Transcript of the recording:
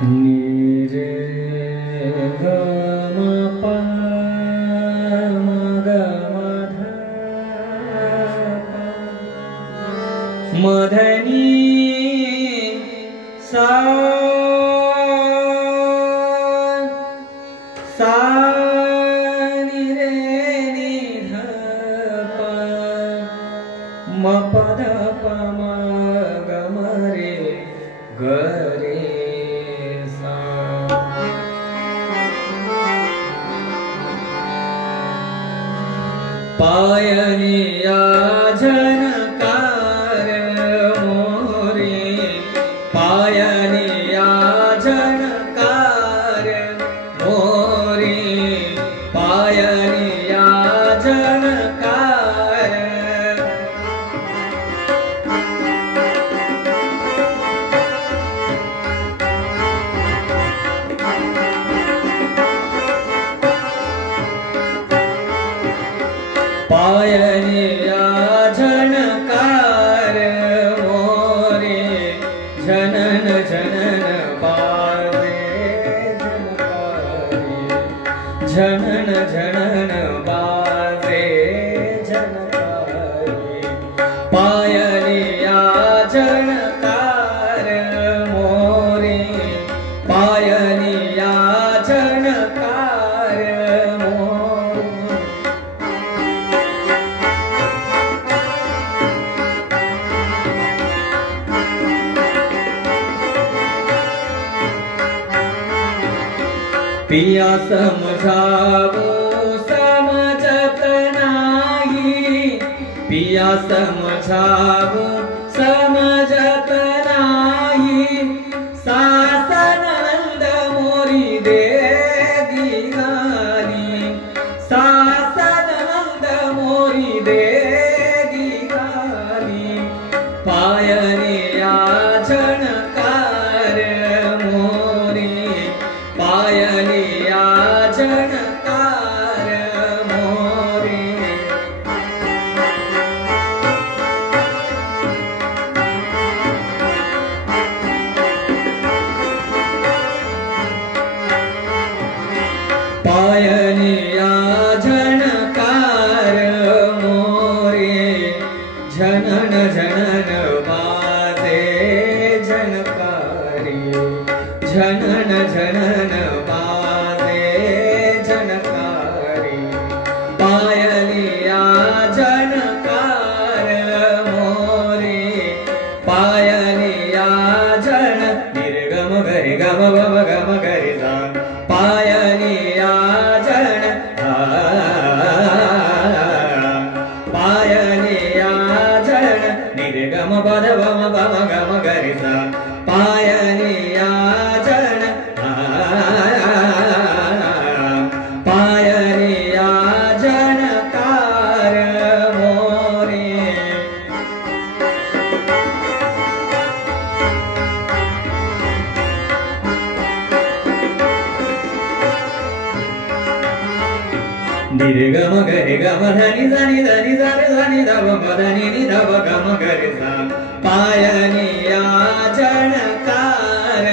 Ni re ga ma pa ma ga ma dha pa ma dha ni sa sa ni re ni dha pa ma pa dha pa ma ga ma re ga re पायनिया झनकार मोरे पायनिया झनकार मोरे पायनिया झनकार पायनिया झनकार मोरे झनन झनन बाजे झनकारी झनन झनन बाजे झनकारी पायनिया झनकार मोरे पायनिया झनकार पिया समझावो समझत नाही पिया समझावो समझत नाही सासनंद मोरी देगी गाली सासनंद मोरी देगी गाली पायनिया झनकार मोरे पायनिया झनकार मोरे पायनिया झनकार मोरे झनन झनन बाजे झनकारी झनन झनन बाजे झनकारी पायनिया झनकार मोरे पायनिया झन निर्गम गरि गम गम गम गरि सा पायनिया झन पायनिया झन निर्गम पद बम बम गम गरि सा पायनिया झन पायनिया झनकार मोरे निर्गम गरि गम धनि धनि धनि धनि धनि धब धनि नि धब गम गरि सा पायनिया झनकार